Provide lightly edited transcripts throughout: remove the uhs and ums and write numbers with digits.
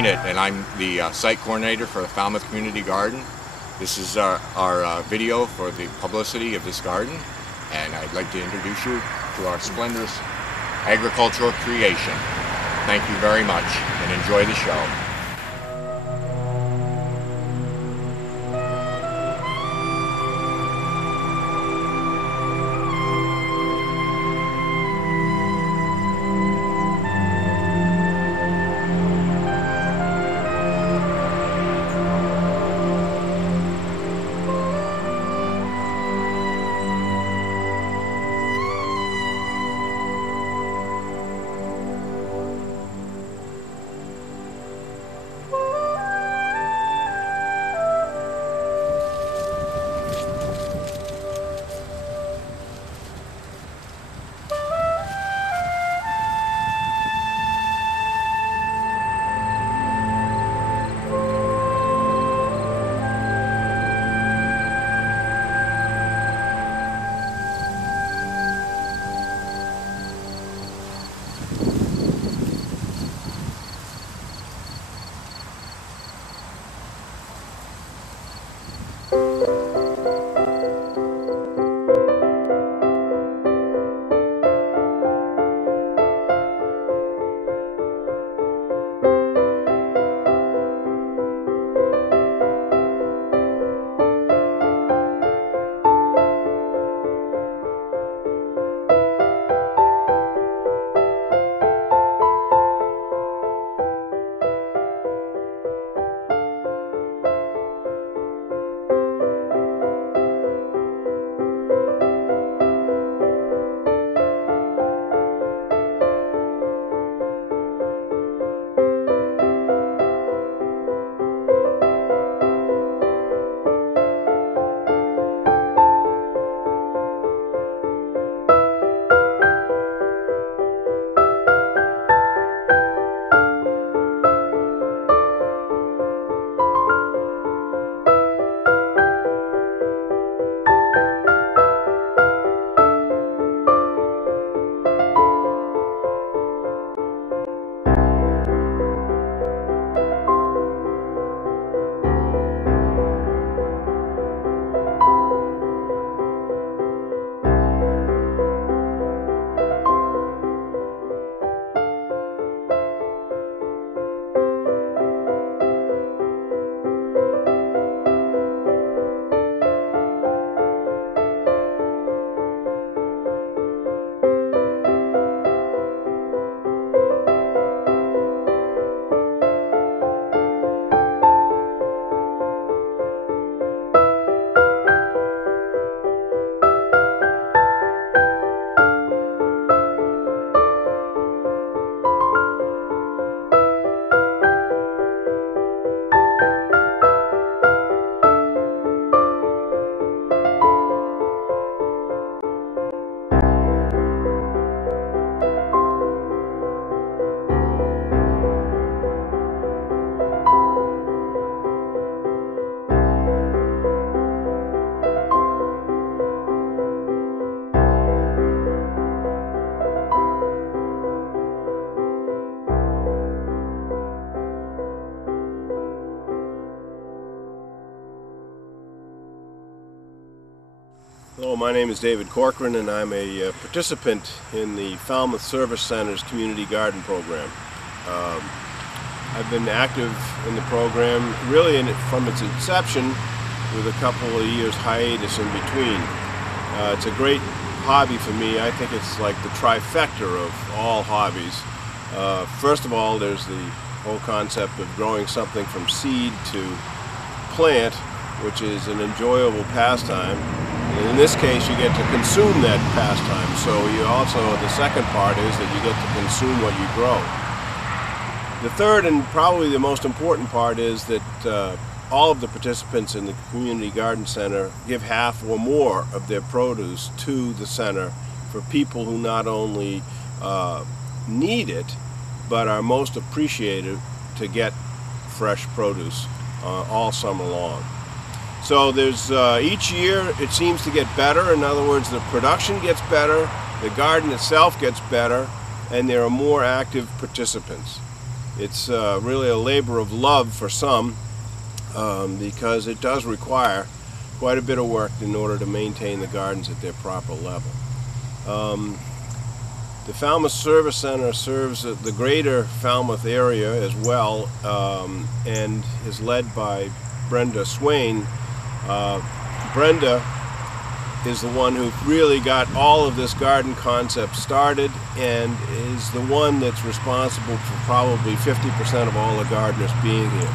Kinat, and I'm the site coordinator for the Falmouth Community Garden. This is our video for the publicity of this garden, and I'd like to introduce you to our splendorous agricultural creation. Thank you very much, and enjoy the show. Hello, my name is David Corcoran, and I'm a participant in the Falmouth Service Center's Community Garden Program. I've been active in the program really from its inception, with a couple of years hiatus in between. It's a great hobby for me. I think it's like the trifecta of all hobbies. First of all, there's the whole concept of growing something from seed to plant, which is an enjoyable pastime. And in this case, you get to consume that pastime. So you also, the second part is that you get to consume what you grow. The third and probably the most important part is that all of the participants in the Community Garden Center give half or more of their produce to the center for people who not only need it, but are most appreciative to get fresh produce all summer long. So there's each year it seems to get better. In other words, the production gets better, the garden itself gets better, and there are more active participants. It's really a labor of love for some, because it does require quite a bit of work in order to maintain the gardens at their proper level. The Falmouth Service Center serves the greater Falmouth area as well, and is led by Brenda Swain. Brenda is the one who really got all of this garden concept started, and is the one that's responsible for probably 50% of all the gardeners being here.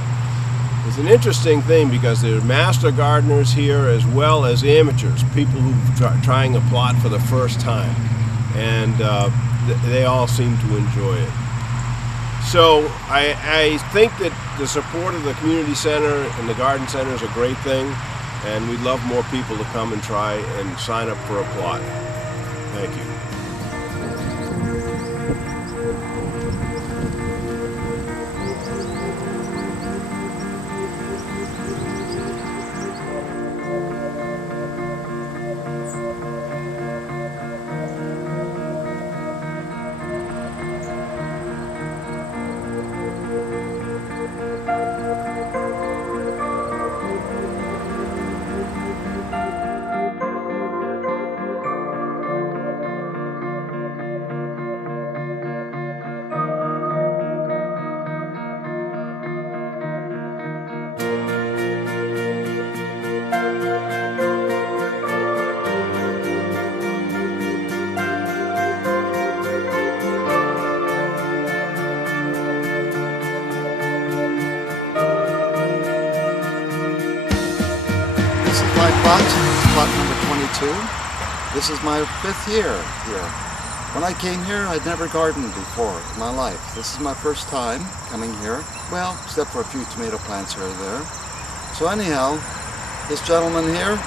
It's an interesting thing because there are master gardeners here as well as amateurs, people who are trying a plot for the first time, and they all seem to enjoy it. So I think that the support of the community center and the garden center is a great thing, and we'd love more people to come and try and sign up for a plot. Thank you. Plot number 22. This is my 5th year here. When I came here, I'd never gardened before in my life. This is my first time coming here. Well, except for a few tomato plants here or there. So anyhow, this gentleman here,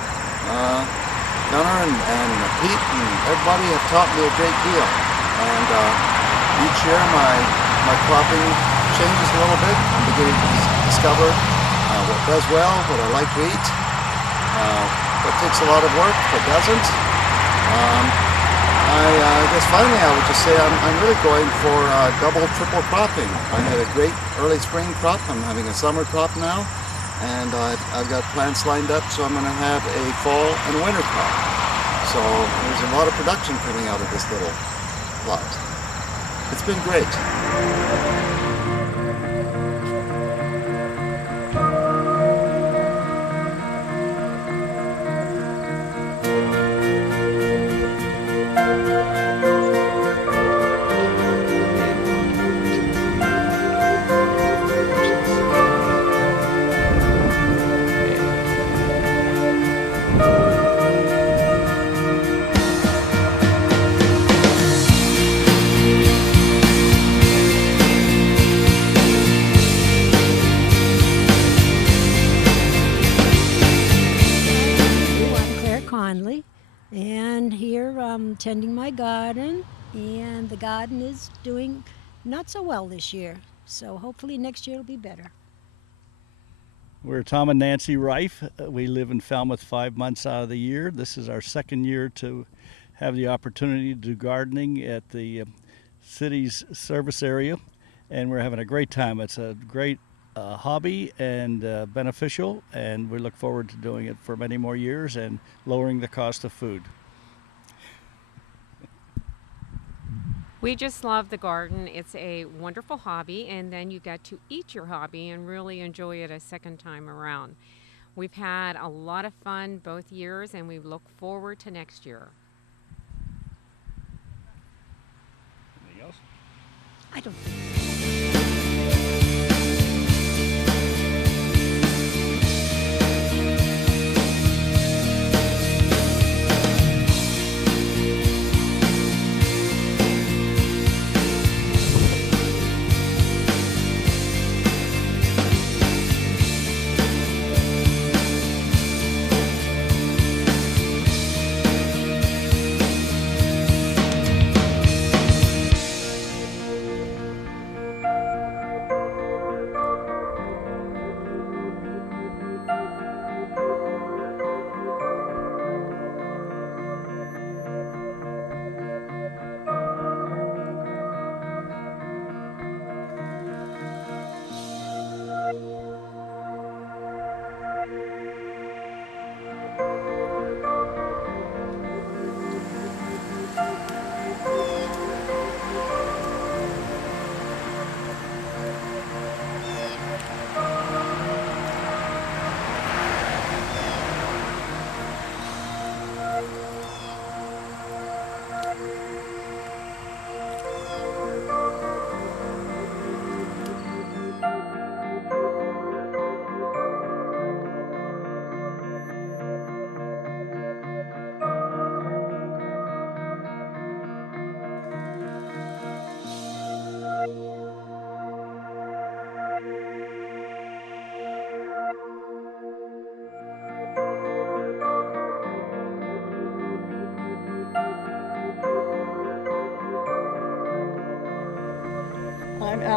Gunnar and Pete and everybody have taught me a great deal. And each year my cropping changes a little bit. I'm beginning to discover what does well, what I like to eat. What takes a lot of work, what doesn't. I guess finally I would just say I'm really going for double, triple cropping. I had a great early spring crop. I'm having a summer crop now, and I've got plants lined up, so I'm going to have a fall and winter crop. So there's a lot of production coming out of this little plot. It's been great. And here I'm tending my garden, and the garden is doing not so well this year, so hopefully next year it'll be better. We're Tom and Nancy Reif. We live in Falmouth 5 months out of the year. This is our 2nd year to have the opportunity to do gardening at the city's service area, and we're having a great time. It's a great hobby and beneficial, and we look forward to doing it for many more years and lowering the cost of food. We just love the garden. It's a wonderful hobby, and then you get to eat your hobby and really enjoy it a second time around. We've had a lot of fun both years, and we look forward to next year. Anything else? I don't think so.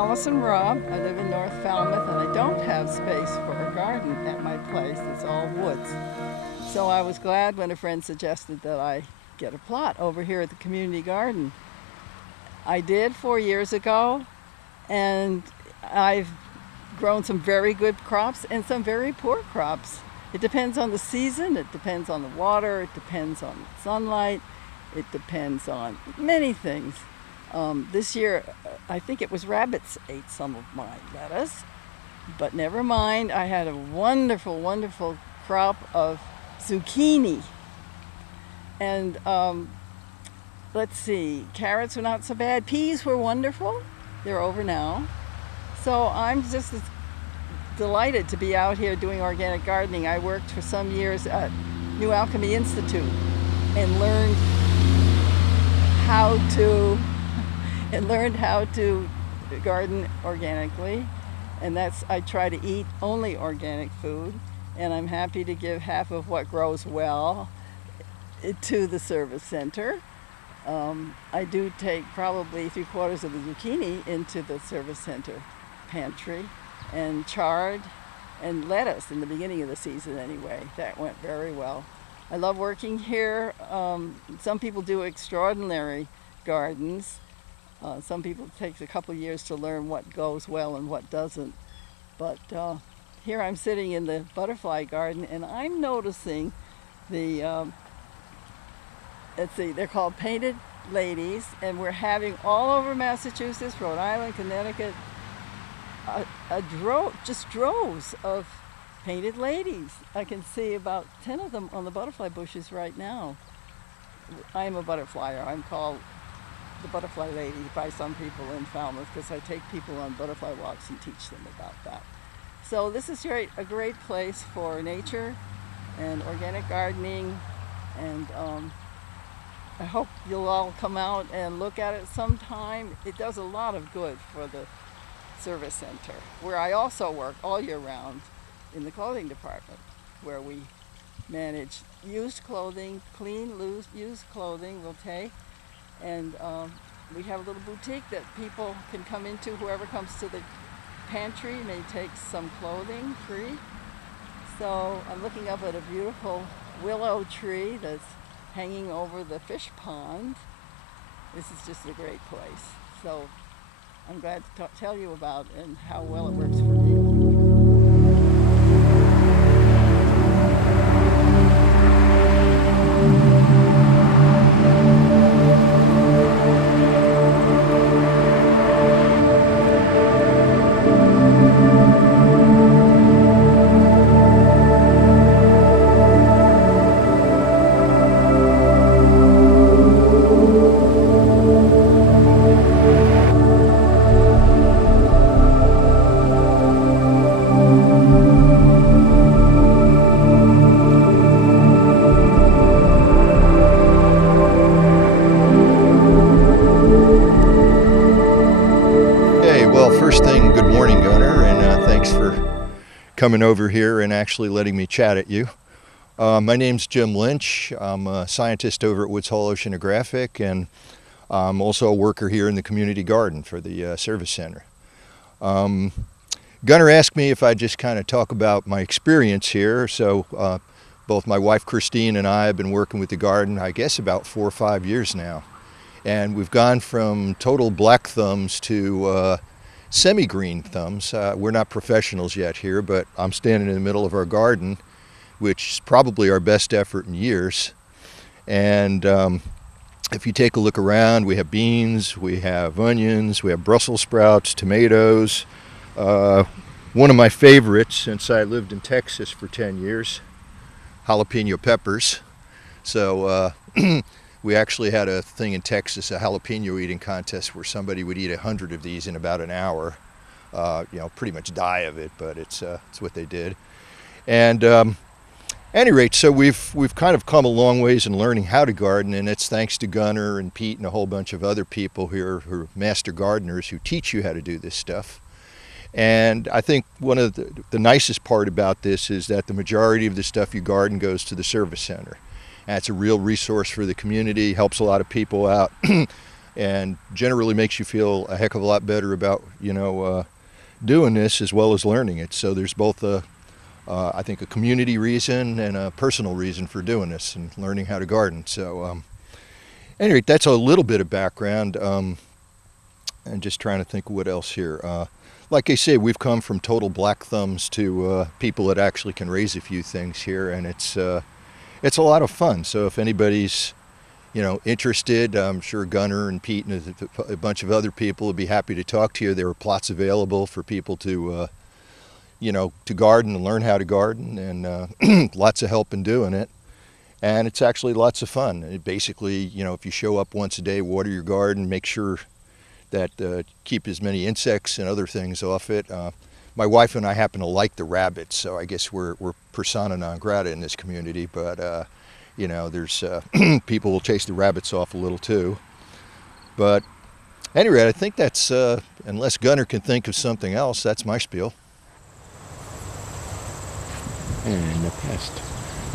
Alice and Rob. I live in North Falmouth, and I don't have space for a garden at my place. It's all woods. So I was glad when a friend suggested that I get a plot over here at the community garden. I did 4 years ago, and I've grown some very good crops and some very poor crops. It depends on the season, it depends on the water, it depends on sunlight, it depends on many things. This year, I think it was rabbits ate some of my lettuce, but never mind. I had a wonderful, wonderful crop of zucchini. And let's see, carrots were not so bad. Peas were wonderful. They're over now. So I'm just delighted to be out here doing organic gardening. I worked for some years at New Alchemy Institute and learned how to garden organically, and I try to eat only organic food, and I'm happy to give half of what grows well to the service center. I do take probably 3/4 of the zucchini into the service center pantry, and chard and lettuce in the beginning of the season anyway. That went very well. I love working here. Some people do extraordinary gardens. Some people it takes a couple years to learn what goes well and what doesn't. But here I'm sitting in the butterfly garden, and I'm noticing the, let's see, they're called painted ladies, and we're having all over Massachusetts, Rhode Island, Connecticut, just droves of painted ladies. I can see about 10 of them on the butterfly bushes right now. I'm a butterflyer. I'm called the butterfly lady by some people in Falmouth because I take people on butterfly walks and teach them about that. So this is a great place for nature and organic gardening, and I hope you'll all come out and look at it sometime. It does a lot of good for the service center, where I also work all year round in the clothing department, where we manage used clothing, clean, loose, used clothing we'll take, and we have a little boutique that people can come into. Whoever comes to the pantry may take some clothing free. So I'm looking up at a beautiful willow tree that's hanging over the fish pond. This is just a great place. So I'm glad to tell you about and how well it works for me. First thing, good morning, Gunnar, and thanks for coming over here and actually letting me chat at you. My name's Jim Lynch. I'm a scientist over at Woods Hole Oceanographic, and I'm also a worker here in the community garden for the service center. Gunnar asked me if I'd just kind of talk about my experience here. So both my wife Christine and I have been working with the garden, I guess, about 4 or 5 years now. And we've gone from total black thumbs to semi-green thumbs. We're not professionals yet here, but I'm standing in the middle of our garden, which is probably our best effort in years. And if you take a look around, we have beans, we have onions, we have Brussels sprouts, tomatoes. One of my favorites, since I lived in Texas for 10 years, jalapeno peppers. So we actually had a thing in Texas, a jalapeno eating contest, where somebody would eat 100 of these in about an hour. You know, pretty much die of it, but it's what they did. And at any rate, so we've kind of come a long ways in learning how to garden, and it's thanks to Gunnar and Pete and a whole bunch of other people here who are master gardeners who teach you how to do this stuff. And I think one of the nicest part about this is that the majority of the stuff you garden goes to the service center. And it's a real resource for the community, helps a lot of people out. and generally makes you feel a heck of a lot better about, doing this as well as learning it. So there's both I think a community reason and a personal reason for doing this and learning how to garden. So anyway, that's a little bit of background. And just trying to think what else here. Like I say, we've come from total black thumbs to people that actually can raise a few things here, and it's a lot of fun. So if anybody's interested, I'm sure Gunnar and Pete and a bunch of other people would be happy to talk to you. There are plots available for people to to garden and learn how to garden, and lots of help in doing it. And it's actually lots of fun. It basically, if you show up once a day, water your garden, make sure that keep as many insects and other things off it. My wife and I happen to like the rabbits, so I guess we're persona non grata in this community, but there's people will chase the rabbits off a little too. But anyway, I think that's, unless Gunnar can think of something else, that's my spiel. And the pest.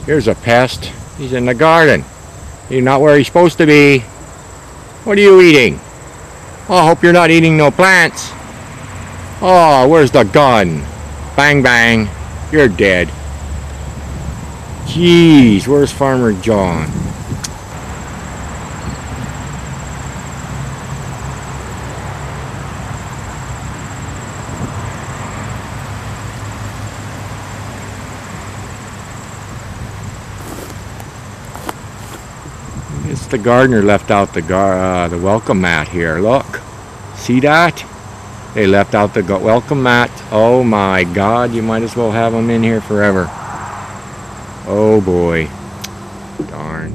Here's a pest. He's in the garden. He's not where he's supposed to be. What are you eating? Oh, I hope you're not eating no plants. Oh, where's the gun? Bang, bang. You're dead. Jeez, where's Farmer John? It's the gardener left out the welcome mat here. Look, see that? They left out the welcome mat. Oh my God, you might as well have them in here forever. Oh boy, darn.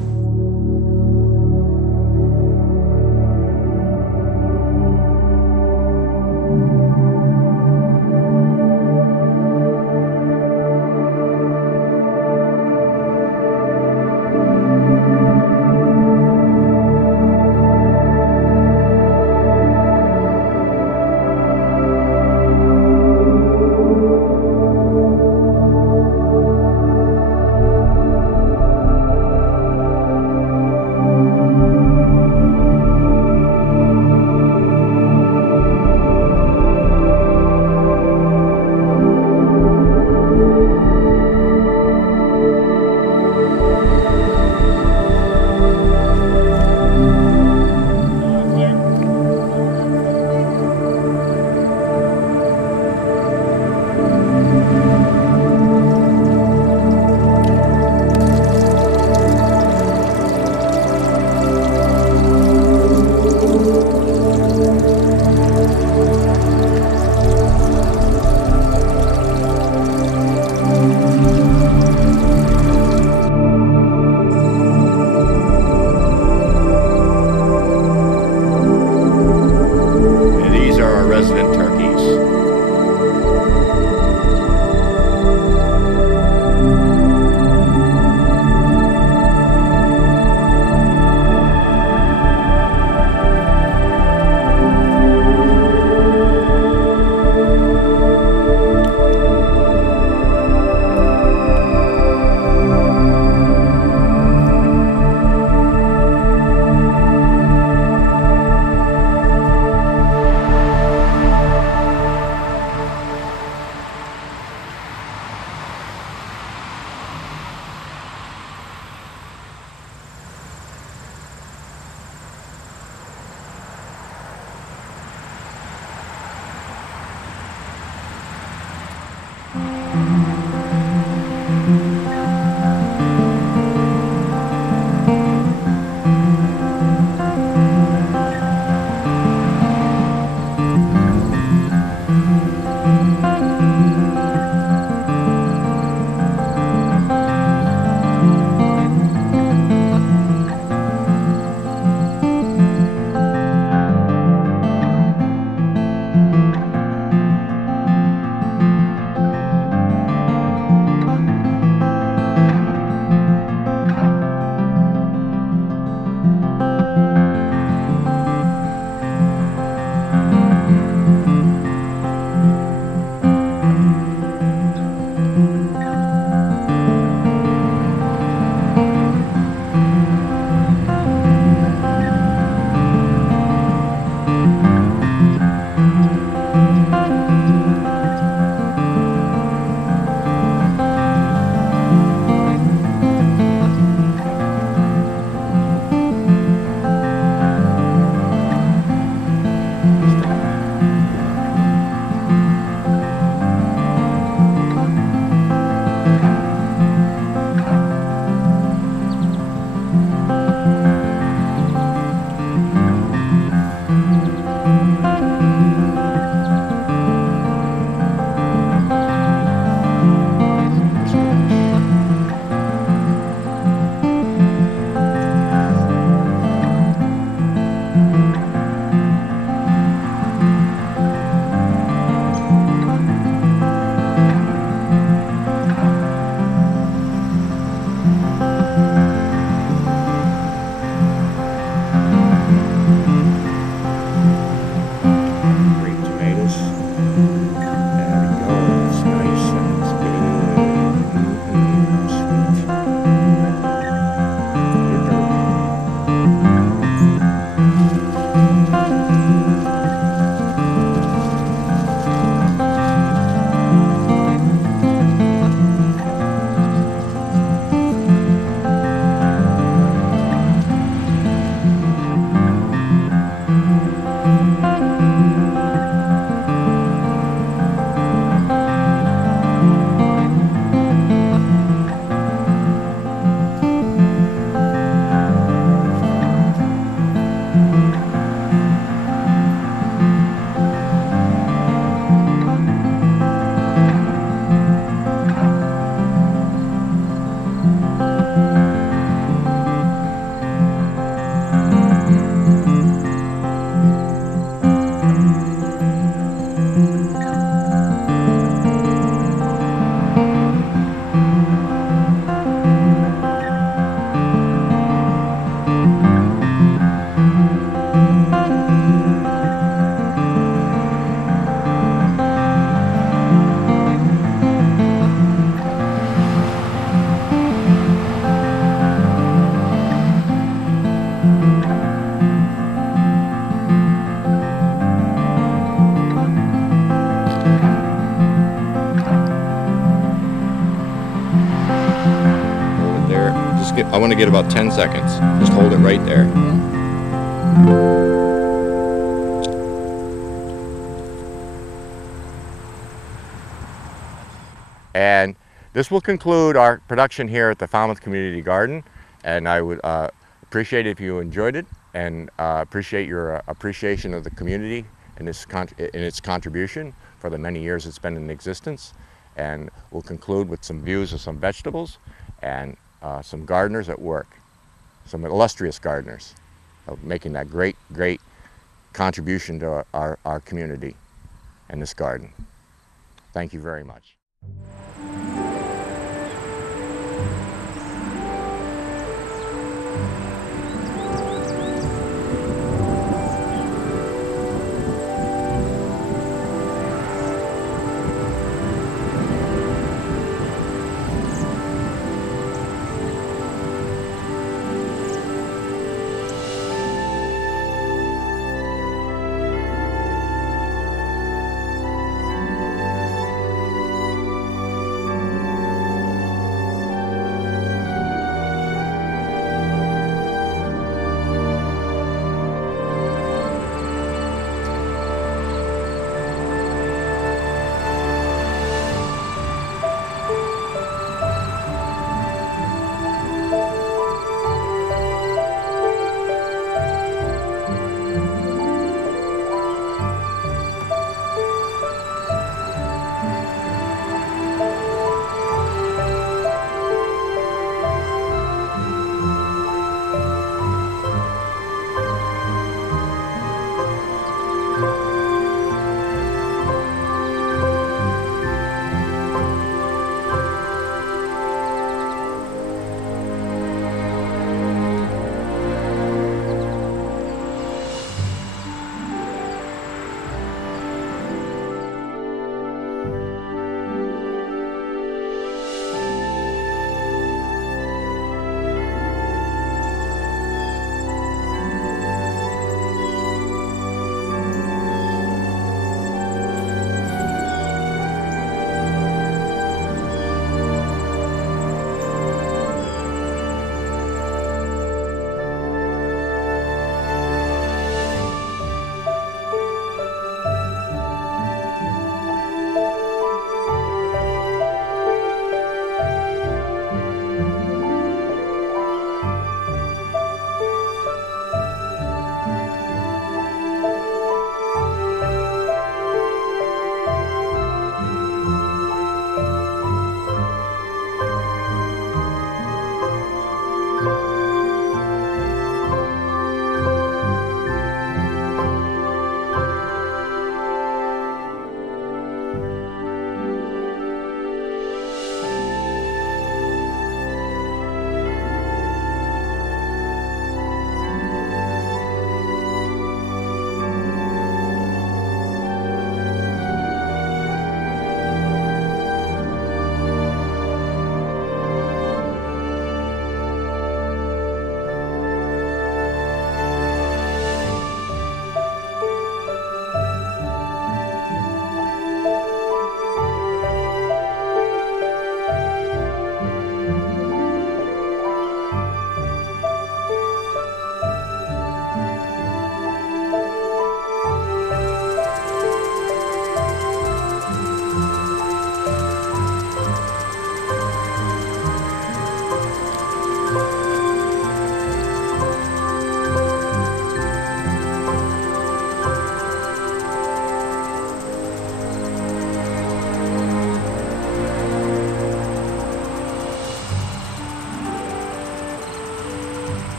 I want to get about 10 seconds. Just hold it right there. And this will conclude our production here at the Falmouth Community Garden, and I would appreciate it if you enjoyed it, and appreciate your appreciation of the community and its contribution for the many years it's been in existence. And we'll conclude with some views of some vegetables and some gardeners at work, some illustrious gardeners making that great contribution to our community and this garden. Thank you very much.